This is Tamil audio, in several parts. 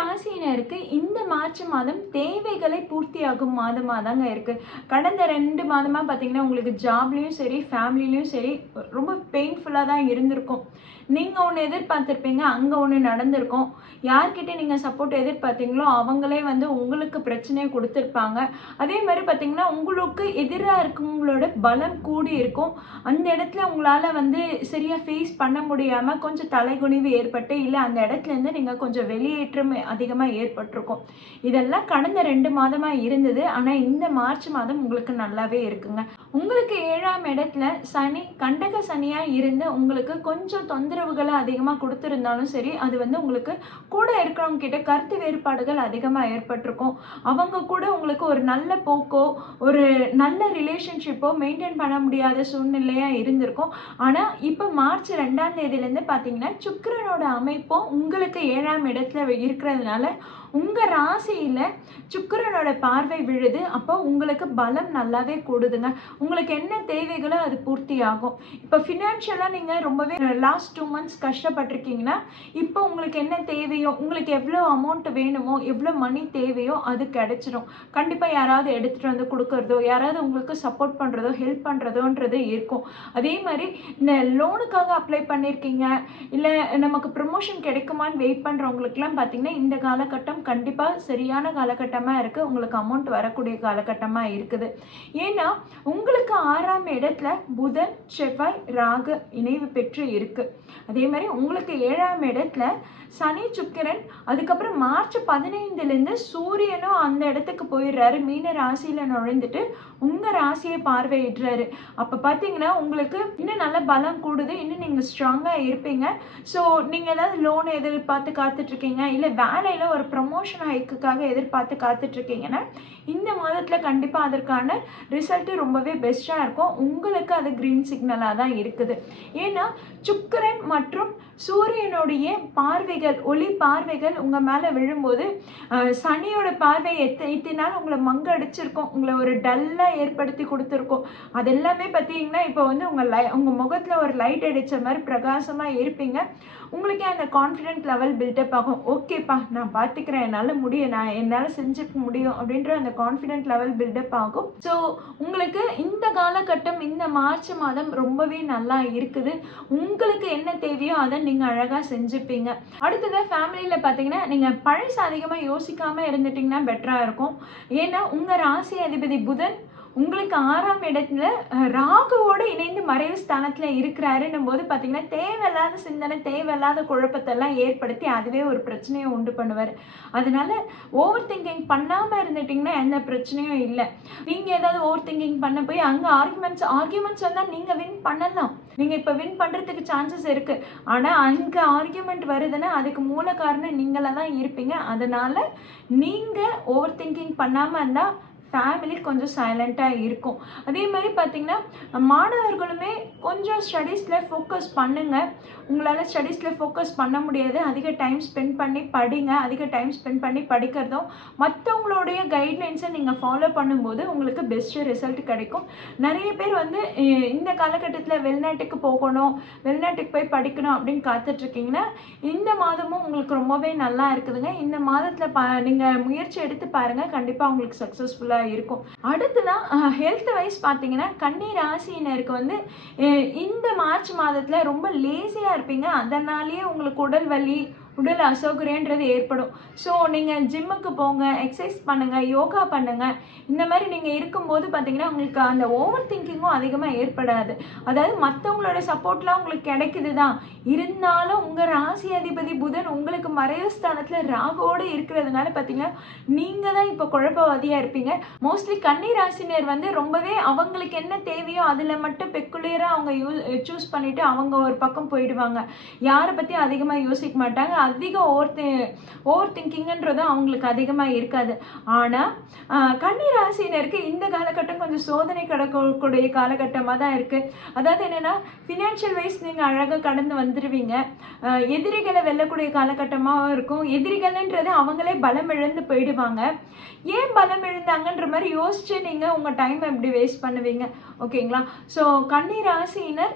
ராசியினருக்கு இந்த மார்ச் மாதம் தேவைகளை பூர்த்தியாகும் மாதமாக தாங்க இருக்குது. கடந்த 2 மாதமாக பார்த்தீங்கன்னா உங்களுக்கு ஜாப்லேயும் சரி ஃபேமிலிலையும் சரி ரொம்ப பெயின்ஃபுல்லாக தான் இருந்திருக்கும். நீங்கள் ஒன்று எதிர்பார்த்துருப்பீங்க, அங்கே ஒன்று நடந்திருக்கும். யார்கிட்ட நீங்கள் சப்போர்ட் எதிர்பார்த்தீங்களோ அவங்களே வந்து உங்களுக்கு பிரச்சனையை கொடுத்துருப்பாங்க. அதே மாதிரி பார்த்தீங்கன்னா உங்களுக்கு எதிராக இருக்கவங்களோட பலம் கூடி இருக்கும். அந்த இடத்துல உங்களால் வந்து சரியாக ஃபேஸ் பண்ண முடியாமல் கொஞ்சம் தலைகுனிவு ஏற்பட்டு இல்லை அந்த இடத்துலேருந்து நீங்கள் கொஞ்சம் வெளியேற்றம் அதிகமாக ஏற்பட்டிருக்கும். இதெல்லாம் கடந்த 2 மாதமாக இருந்தது. ஆனால் இந்த மார்ச் மாதம் உங்களுக்கு நல்லாவே இருக்குங்க. உங்களுக்கு 7ஆம் இடத்துல சனி கண்டக சனியாக இருந்து உங்களுக்கு கொஞ்சம் தொந்தரவுகளை அதிகமாக கொடுத்துருந்தாலும் சரி, அது வந்து உங்களுக்கு கூட இருக்கிறவங்க கிட்ட கருத்து வேறுபாடுகள் அதிகமாக ஏற்பட்டிருக்கும். அவங்க கூட உங்களுக்கு ஒரு நல்ல போக்கோ ஒரு நல்ல ரிலேஷன்ஷிப்போ மெயின்டைன் பண்ண முடியாத சூழ்நிலையாக இருந்திருக்கும். ஆனால் இப்போ மார்ச் 2ஆம் தேதியிலேருந்து பார்த்தீங்கன்னா சுக்கிரனோட அமைப்பும் உங்களுக்கு 7ஆம் இடத்துல இருக்கிறதுனால உங்கள் ராசியில் சுக்கிரனோட பார்வை விழுது. அப்போ உங்களுக்கு பலம் நல்லாவே கூடுதுங்க. உங்களுக்கு என்ன தேவைகளோ அது பூர்த்தி ஆகும். இப்போ ஃபினான்ஷியலாக நீங்கள் ரொம்பவே லாஸ்ட் 2 மந்த்ஸ் கஷ்டப்பட்டிருக்கீங்கன்னா இப்போ உங்களுக்கு என்ன தேவையோ, உங்களுக்கு எவ்வளோ அமௌண்ட் வேணுமோ, எவ்வளோ மணி தேவையோ அது கிடைச்சிடும். கண்டிப்பாக யாராவது எடுத்துகிட்டு வந்து கொடுக்குறதோ, யாராவது உங்களுக்கு சப்போர்ட் பண்ணுறதோ, ஹெல்ப் பண்ணுறதோன்றது இருக்கும். அதே மாதிரி இந்த லோனுக்காக அப்ளை பண்ணியிருக்கீங்க, இல்லை நமக்கு ப்ரமோஷன் கிடைக்குமான்னு வெயிட் பண்ணுறவங்களுக்குலாம் பார்த்தீங்கன்னா இந்த காலகட்டம் கண்டிப்பாக சரியான காலகட்டமாக இருக்குது. உங்களுக்கு அமௌண்ட் வரக்கூடிய காலகட்டமாக இருக்குது. ஏன்னா உங்களுக்கு 6ஆம் இடத்துல புதன் செவ்வாய் ராகு இணைவு பெற்று இருக்கு. அதே மாதிரி உங்களுக்கு 7ஆம் இடத்துல சனி சுக்கிரன், அதுக்கப்புறம் மார்ச் 15லேருந்து சூரியனும் அந்த இடத்துக்கு போயிடுறாரு. மீன ராசியில் நுழைந்துட்டு உங்கள் ராசியை பார்வையிடுறாரு. அப்போ பார்த்தீங்கன்னா உங்களுக்கு இன்னும் நல்ல பலம் கூடுது, இன்னும் நீங்கள் ஸ்ட்ராங்காக இருப்பீங்க. ஸோ நீங்கள் ஏதாவது லோன் எதிர்பார்த்து காத்துட்ருக்கீங்க, இல்லை வேலையில் ஒரு ப்ரமோஷன் ஹைக்குக்காக எதிர்பார்த்து காத்துட்ருக்கீங்கன்னா இந்த மாதத்தில் கண்டிப்பாக அதற்கான ரிசல்ட்டு ரொம்பவே பெஸ்ட்டாக இருக்கும். உங்களுக்கு அது க்ரீன் சிக்னலாக தான் இருக்குது. ஏன்னா சுக்கிரன் மற்றும் சூரியனுடைய பார்வைகள், ஒளி பார்வைகள் உங்கள் மேலே விழும்போது சனியோட பார்வை எத்தினால் உங்களை மங்கடிச்சிருக்கும், உங்களை ஒரு டல்லாக ஏற்படுத்தி கொடுத்துருக்கோம். அது எல்லாமே பார்த்தீங்கன்னா இப்போ வந்து உங்கள் முகத்தில் ஒரு லைட் அடித்த மாதிரி பிரகாசமாக இருப்பீங்க. உங்களுக்கே அந்த கான்ஃபிடென்ட் லெவல் பில்டப் ஆகும். ஓகேப்பா நான் பார்த்துக்கிறேன், என்னால் முடியும், நான் என்னால் செஞ்சுக்க முடியும் அப்படின்ற அந்த கான்ஃபிடென்ட் லெவல் பில்டப் ஆகும். ஸோ உங்களுக்கு இந்த காலகட்டம் இந்த மார்ச் மாதம் ரொம்பவே நல்லா இருக்குது. உங்களுக்கு என்ன தேவையோ அதை நீங்கள் அழகாக செஞ்சுப்பீங்க. அடுத்தது ஃபேமிலியில் பார்த்தீங்கன்னா நீங்கள் பழசு அதிகமாக யோசிக்காமல் இருந்துட்டிங்கன்னா பெட்டராக இருக்கும். ஏன்னா உங்கள் ராசி அதிபதி புதன் உங்களுக்கு 6ஆம் இடத்துல ராகுவோடு இணைந்து மறைவு ஸ்தானத்தில் இருக்கிறாருன்னும் போது பார்த்தீங்கன்னா தேவையில்லாத சிந்தனை, தேவையில்லாத குழப்பத்தெல்லாம் ஏற்படுத்தி அதுவே ஒரு பிரச்சனையை உண்டு பண்ணுவார். அதனால ஓவர் திங்கிங் பண்ணாமல் இருந்துட்டிங்கன்னா எந்த பிரச்சனையும் இல்லை. நீங்கள் ஏதாவது ஓவர் திங்கிங் பண்ண போய் அங்கே ஆர்கியூமெண்ட்ஸ் வந்தால் நீங்கள் வின் பண்ணலாம். நீங்கள் இப்போ வின் பண்ணுறதுக்கு சான்சஸ் இருக்குது. ஆனால் அங்கே ஆர்கியூமெண்ட் வருதுன்னா அதுக்கு மூல காரணம் நீங்களாக தான் இருப்பீங்க. அதனால் நீங்கள் ஓவர் திங்கிங் பண்ணாமல் இருந்தால் ஃபேமிலி கொஞ்சம் சைலண்ட்டாக இருக்கும். அதே மாதிரி பார்த்திங்கன்னா மாணவர்களுமே கொஞ்சம் ஸ்டடீஸில் ஃபோக்கஸ் பண்ணுங்கள். உங்களால் ஸ்டடீஸில் ஃபோக்கஸ் பண்ண முடியாது, அதிக டைம் ஸ்பெண்ட் பண்ணி படிங்க. அதிக டைம் ஸ்பெண்ட் பண்ணி படிக்கிறதும் மற்றவங்களுடைய கைட்லைன்ஸை நீங்கள் ஃபாலோ பண்ணும்போது உங்களுக்கு பெஸ்ட்டு ரிசல்ட் கிடைக்கும். நிறைய பேர் வந்து இந்த காலகட்டத்தில் வெளிநாட்டுக்கு போகணும், வெளிநாட்டுக்கு போய் படிக்கணும் அப்படின்னு காத்துட்ருக்கீங்கன்னா இந்த மாதமும் உங்களுக்கு ரொம்பவே நல்லா இருக்குதுங்க. இந்த மாதத்தில் நீங்கள் முயற்சி எடுத்து பாருங்கள், கண்டிப்பாக உங்களுக்கு சக்ஸஸ்ஃபுல்லாக இருக்கும். அடுத்துதான் ஹெல்த் வைஸ் பார்த்தீங்கன்னா கன்னி ராசியினருக்கு வந்து இந்த மார்ச் மாதத்தில் ரொம்ப லேசியாக இருப்பீங்க. அதனாலேயே உங்களுக்கு உடல் வலி, உடல் அசௌகரியன்றது ஏற்படும். ஸோ நீங்கள் ஜிம்முக்கு போங்க, எக்ஸசைஸ் பண்ணுங்கள், யோகா பண்ணுங்கள். இந்த மாதிரி நீங்கள் இருக்கும்போது பார்த்தீங்கன்னா உங்களுக்கு அந்த ஓவர் திங்கிங்கும் அதிகமாக ஏற்படாது. அதாவது மற்றவங்களோட சப்போர்ட்லாம் உங்களுக்கு கிடைக்குது தான், இருந்தாலும் உங்கள் ராசி அதிபதி புதன் உங்களுக்கு மறைவு ஸ்தானத்தில் ராகுவோடு இருக்கிறதுனால பார்த்தீங்கன்னா நீங்கள் தான் இப்போ குழப்பவாதியாக இருப்பீங்க. மோஸ்ட்லி கன்னி ராசினர் வந்து ரொம்பவே அவங்களுக்கு என்ன தேவையோ அதில் மட்டும் பெக்குலியராக அவங்க சூஸ் பண்ணிவிட்டு அவங்க ஒரு பக்கம் போயிடுவாங்க. யாரை பற்றி அதிகமாக யோசிக்க மாட்டாங்க. அதிக ஓவர் திங்கிங்ன்றது அவங்களுக்கு அதிகமாக இருக்காது. ஆனால் கன்னி ராசினருக்கு இந்த காலகட்டம் கொஞ்சம் சோதனை கடக்கக்கூடிய காலகட்டமாக தான் இருக்குது. அதாவது என்னென்னா ஃபினான்ஷியல் வைஸ் நீங்கள் அழகாக கடந்து வந்துடுவீங்க. எதிரிகளை வெல்லக்கூடிய காலகட்டமாகவும் இருக்கும். எதிரிகள்ன்றது அவங்களே பலம் இழந்து போயிடுவாங்க. ஏன் பலம் இழந்தாங்கன்ற மாதிரி யோசிச்சு நீங்கள் உங்கள் டைமை எப்படி வேஸ்ட் பண்ணுவீங்க? ஓகேங்களா? ஸோ கன்னி ராசியினர்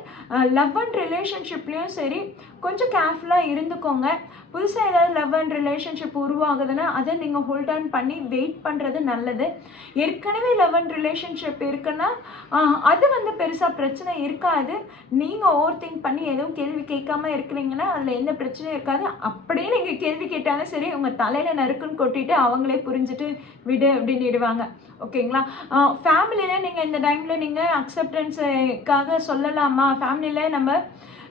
லவ் அண்ட் ரிலேஷன்ஷிப்லேயும் சரி கொஞ்சம் கேர்ஃபுல்லாக இருந்துக்கோங்க. புதுசாக ஏதாவது லவ் அண்ட் ரிலேஷன்ஷிப் உருவாகுதுன்னா அதை நீங்கள் ஹோல்ட் ஆன் பண்ணி வெயிட் பண்ணுறது நல்லது. ஏற்கனவே லவ் அண்ட் ரிலேஷன்ஷிப் இருக்குன்னா அது வந்து பெருசாக பிரச்சனை இருக்காது. நீங்கள் ஓவர் திங்க் பண்ணி எதுவும் கேள்வி கேட்காம இருக்கிறீங்கன்னா அதில் எந்த பிரச்சனையும் இருக்காது. அப்படியே நீங்கள் கேள்வி கேட்டாலும் சரி, உங்கள் தலையில் நறுக்குன்னு கொட்டிட்டு அவங்களே புரிஞ்சுட்டு விடு அப்படின்னுடுவாங்க. ஓகேங்களா? ஃபேமிலியில் நீங்கள் இந்த டைமில் நீங்கள் அக்செப்டன்ஸுக்காக சொல்லலாமா, ஃபேமிலியில் நம்ம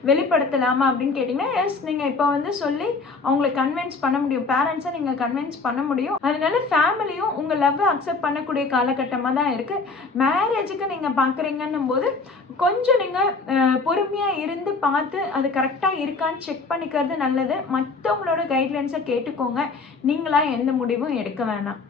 வெளிப்படுத்தலாமா அப்படின்னு கேட்டிங்கன்னா, எஸ், நீங்கள் இப்போ வந்து சொல்லி அவங்களை கன்வின்ஸ் பண்ண முடியும். பேரண்ட்ஸை நீங்கள் கன்வின்ஸ் பண்ண முடியும். அதனால ஃபேமிலியும் உங்கள் லவ்வை அக்செப்ட் பண்ணக்கூடிய காலகட்டமாக தான் இருக்குது. மேரேஜுக்கு நீங்கள் பார்க்குறீங்கன்னும் போது கொஞ்சம் நீங்கள் பொறுமையாக இருந்து பார்த்து அது கரெக்டாக இருக்கான்னு செக் பண்ணிக்கிறது நல்லது. மற்றவங்களோட கைட்லைன்ஸை கேட்டுக்கோங்க. நீங்களாக எந்த முடிவும் எடுக்க வேணாம்.